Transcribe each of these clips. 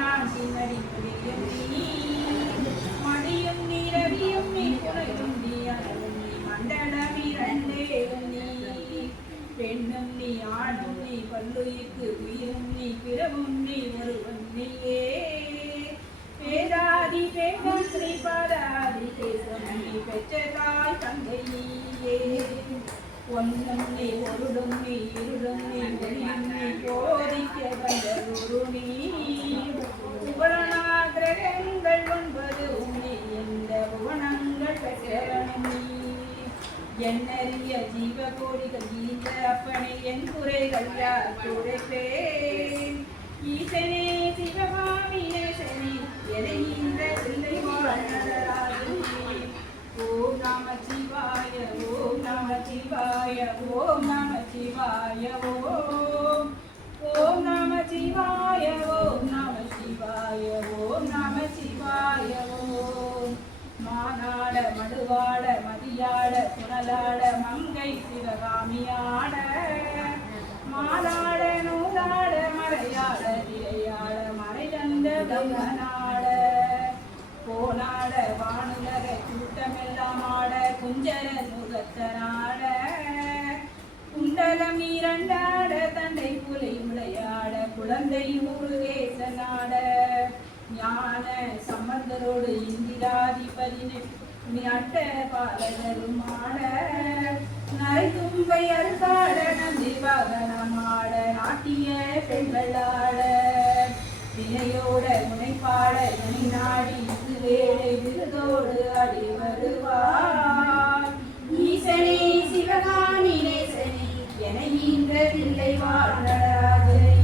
நான் சின்னடி முடியும் நீ மடியும் நீ ரவியும் நீ புனையும் நீ அனலும் நீ மண்டலம் இரண்டே நீ பெண்ணும் நீ ஆணும் நீ பல்லுயிர்க்கு உயிரும் நீ பிறவும் நீ ஒருவன் நீயே வேதாதி வேதம் ஸ்ரீ பராதி தேசம் நீ பெற்ற தாய் தந்தை நீயே ஒன்னும் நீ ஒருடும் நீ இருடும் நீ ஒளியும் நீ போதிக்க வந்த குரு நீ புவனாகிரகங்கள் 9 நீ எந்த புவனங்கள் பெற்றவனும் நீ என்னறிய ஜீவகோடிகள் ஈந்த அப்பனை என் குறைகள் யார் துடைப்பேன் ஈசனே சிவகாமி நேசனே எதை இந்த சிந்தை வாழ்நடராஜனே ஓம் நம சிவாய ஓம் நம சிவாய ஓம் நம சிவாய ஓம் நம சிவாய ஓம் நம சிவாய ஓம் நம சிவாய ஓம் மானாட மடுவாட மதியாட புனலாட மங்கை சிவகாமியாட மாலாட நூலாட மறையாட திரையாட மறை தந்த கங்கனாட போனாட வானுலக கூட்டமெல்லாம் ஆட குஞ்சர முகத்தனாட குண்டலம் இரண்டாட தண்டை புலை விளையாட குழந்தை முருகேசனாட ஞான சம்பந்தரோடு இந்திராதிபதினு அட்ட பாலகரும் ஆட நரை தும்பை அறுகாட நந்தி வாகனமாட நாட்டிய பெண்களாட வினையோட முனைப்பாட இனி நாடி இது வேலை விருதோடு அடி வருவார் ஈசனே சிவகாமி நேசனே என ஈன்றதில்லை வாழ்நடராஜனே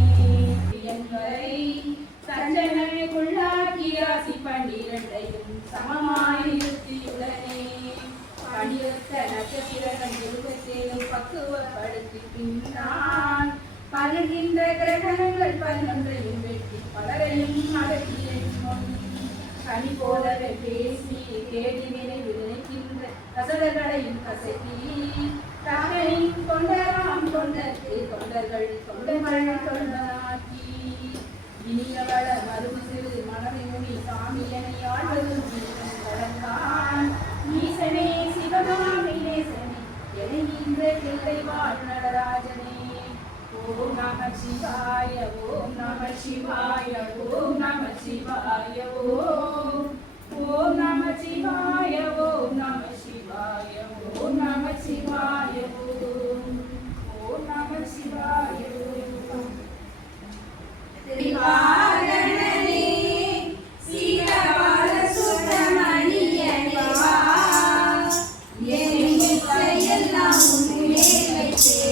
என்பரை சஞ்சனைக்குள்ளாக்கி ராசி 12 சமமாயிருத்தியுடனே பணியொத்த நட்சத்திரங்கள் 27 பக்குவப்படுத்தி பின்னான் பலகின்ற கிரகங்கள் 11 வெட்டி பலரையும் அகற்றிய கனி போலவே பேசி கேடி நினைவு நினைக்கின்ற கசடர்களையும் கசக்கி தகனின் தொண்டராம் தொண்டர்க்கு தொண்டர்கள் தொண்டர்கள் தொண்டனாக்கி இனியவள மருவு சிறு மனமை முனி சாமியனை ஆழ்வதும் கடந்தான் ஈசனே சிவகாமி நேசனே என தில்லை வாழ்நடராஜனே ஓம் நம சிவாய ஓம் நம சிவாய ஓம் நம சிவாய ஓம் நம சிவாய ஓம் நம சிவாய ஓம் நம சிவாய ஓம் நம சிவாய திரிவாரணனே சீரவாள சுப்பிரமணியனே வா என் இச்சையெல்லாம் உன்னை வைத்தே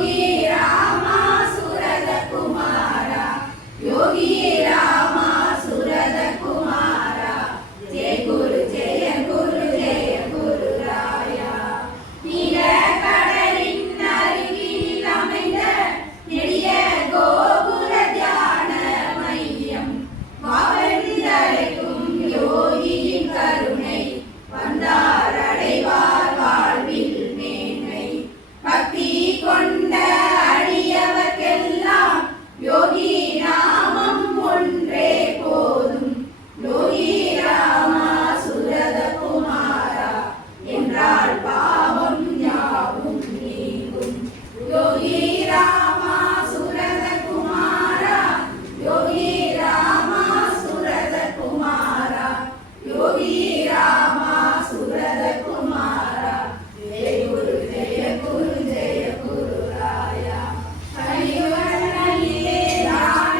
योगी रामा सुरद कुमारा योगी रामा सुरद कुमारा जय गुरु राया நீல கடலின் அருகில் அமைந்த நெடிய கோபுர தியான மையம் வாழ்ந்தழைக்கும் யோகியின் கருணை வந்தார் அடைவார் வாழ்வில் மேன்மை பக்தி கொண்ட அடியவர்க்கெல்லாம் யோகி நாமம் ஒன்றே போதும் யோகி ராமா சுரத குமாரா என்றால் பாவம் யாவும் நீங்கும் யோகி ராமா சுரத குமாரா யோகி ராமா சுரத குமாரா யோகி ராமா சுரத குமாரா ஜெய குரு ராயா கலியுகனிலே தான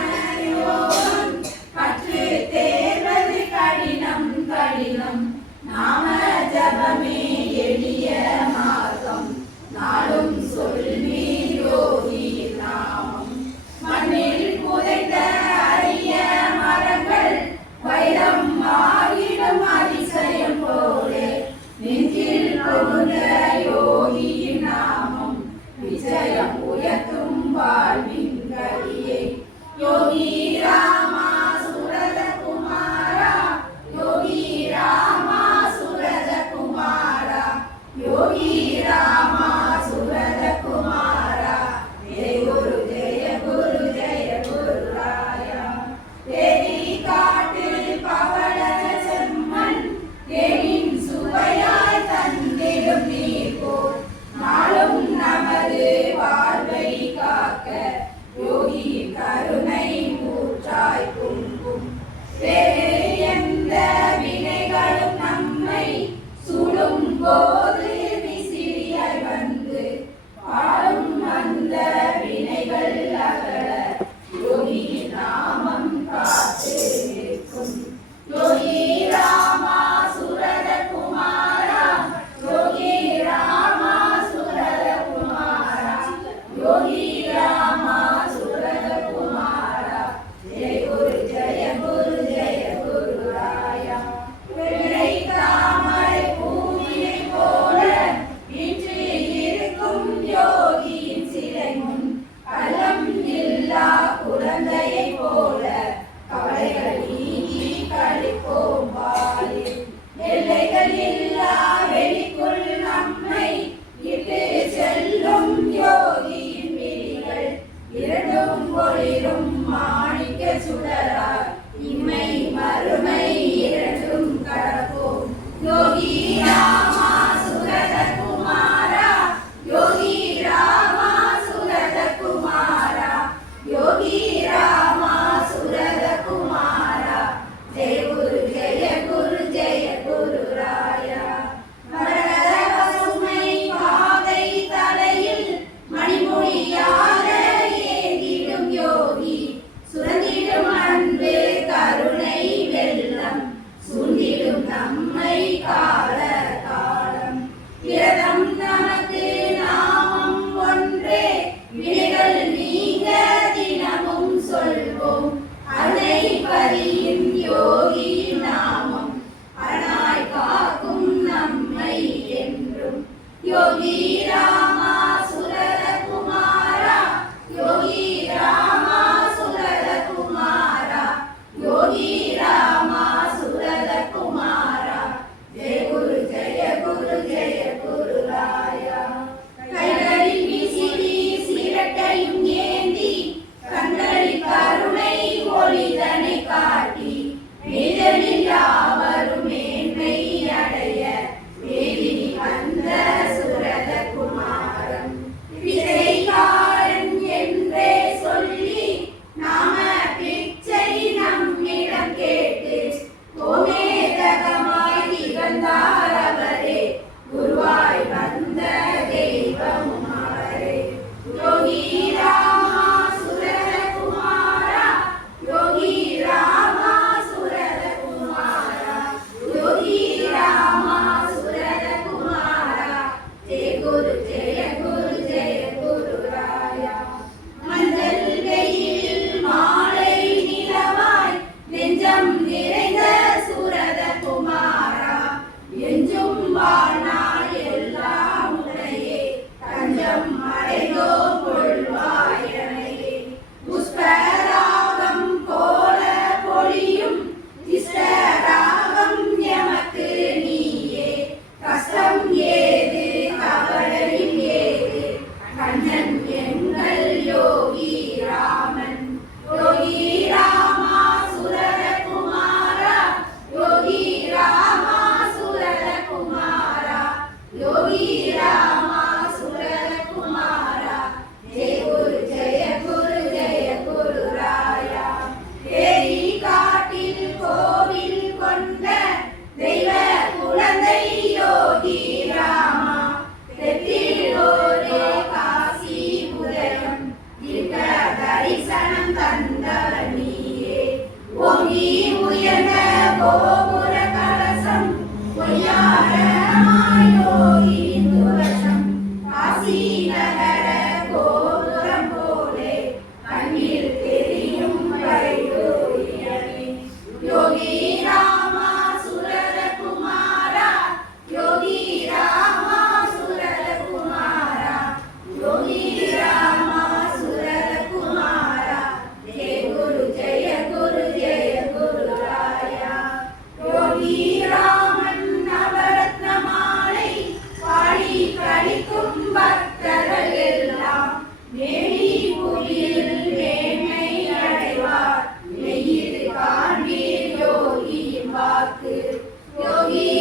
யோகம் கற்று தேர்வது கடினம் கடினம் நாம ஜபமே எளிய மார்க்கம் நாளும் சொல்வி யோகி நாமம் மண்ணில் புதைந்த அரிய மரங்கள் வைரம் ஆகிடும் அதிசயம் போலே நெஞ்சில் புகுந்த யோகியின் நாமம் விஜயம் உயர்த்தும் வாழ்வின் கதியை யோகி ராமா சுரத குமாரா யோகி ராமா சுரத குமாரா யோகி ராமா சுரத குமாரா ஜெய குரு ராயா தேடி காட்டு பவள செம்மண் தேனின் சுவையாய் தந்திடும் நீர் போல் நாளும் நமது வாழ்வை காக்க யோகியின் கருணை ஊற்றாய் பொங்கும் வேறு எந்த வினைகளும் நம்மை சுடும் போது விசிறியாய் வந்து பாடும் அந்த வினைகள் அகல யோகியின் நாமம் காத்து நிற்கும் யோகி ராமா சுரத குமாரா யோகி ராமா சுரத குமாரா யோகி ராமா சுரத குமாரா ஜெய குரு ராயா வெள்ளை தாமரை பூவினை போல இன்று இருக்கும் யோகியின் சிலை முன் கள்ளம் இல்லா குழந்தையை போல கவலைகள் நீங்கி கழிப்போம் வாழில் எல்லைகள் இல்லா வெளிக்குள் நம்மை இட்டு செல்லும் யோகியின் விழி வாக்கு யோகி